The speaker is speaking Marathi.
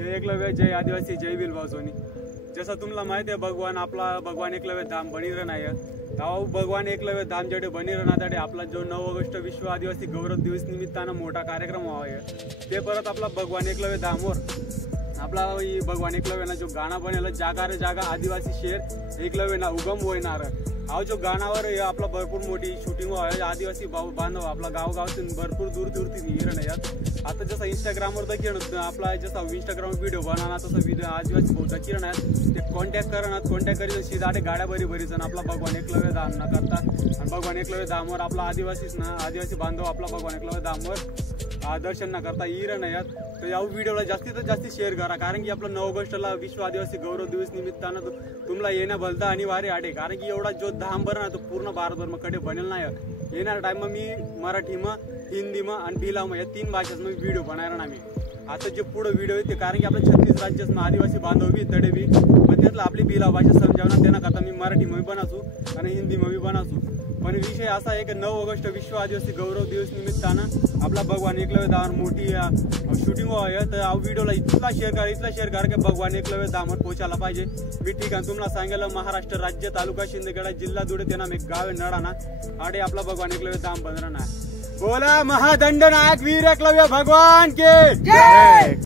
जय एकलव्य, जय आदिवासी, जय भीलभाव सोनी. जसं तुम्हाला माहिती आहे भगवान एकलव्य धाम बनी नाही ताव भगवान एकलव्य धाम जेडे बनी राहण्यासाठी आपला जो 9 ऑगस्ट विश्व आदिवासी गौरव दिवस निमित्तानं मोठा कार्यक्रम व्हावा ते परत आपला भगवान एकलव्य धामवर आपला भगवान एकलव्य जो गाणा बनेला जागा रे जागा आदिवासी शेर एकलव्य ना उगम होणार हा जो गाणावर आपला भरपूर मोठी शूटिंग आहे. आदिवासी बांधव आपला गावगावातून भरपूर दूर हिरण आहेत. आता जसं इंस्टाग्रामवर देखील आपला जसा इंस्टाग्राम व्हिडिओ बनवणार तसं व्हिडिओ आदिवासी बहुत किरण आहेत ते कॉन्टॅक्ट करीत सीधाटे गाड्या बरी जण आपला भगवान एकलव्य धाम ना करता आणि भगवान एकलव्य धामवर आपला आदिवासी बांधव आपला भगवान एकलव्य धामवर दर्शन न करता हिरण आहेत. तर या व्हिडिओला जास्तीत जास्त शेअर करा कारण की आपला 9 ऑगस्टला विश्व आदिवासी गौरव दिवस निमित्तानं तुम्हाला येणं भलता अनिवार्य आहे कारण की एवढा जो धाम बरं ना तो पूर्ण भारतभरकडे बनेल नाही. येणार टाइम मी मराठीमा हिंदीमा आणि भिलामा या 3 भाषेत मग व्हिडिओ बनवणार ना मी. आता जे पुढे व्हिडिओ येते कारण की आपल्या 36 राज्यात आदिवासी बांधव बी तडे बी पण त्यातलं आपली भिलाव भाषा समजावणार त्यांना करता मी मराठीमध्ये बनासू आणि हिंदीमध्ये बनासू. पण विषय असा आहे की 9 ऑगस्ट विश्व आदिवासी गौरव दिवस निमित्तानं आपला भगवान एकलव्य धाम मोठी शूटिंग आहे. तर व्हिडिओला इतका शेअर करा की भगवान एकलव्य धामवर पोहोचायला पाहिजे. मी ठीक आहे तुम्हाला सांगितलं महाराष्ट्र राज्य तालुका शिंदखेडा जिल्हा दुडे त्यांना मी गाव आहे नडाना आडे आपला भगवान एकलव्य धाम बनणार. बोला महादंड नायक वीर एकलव्य भगवान के जय.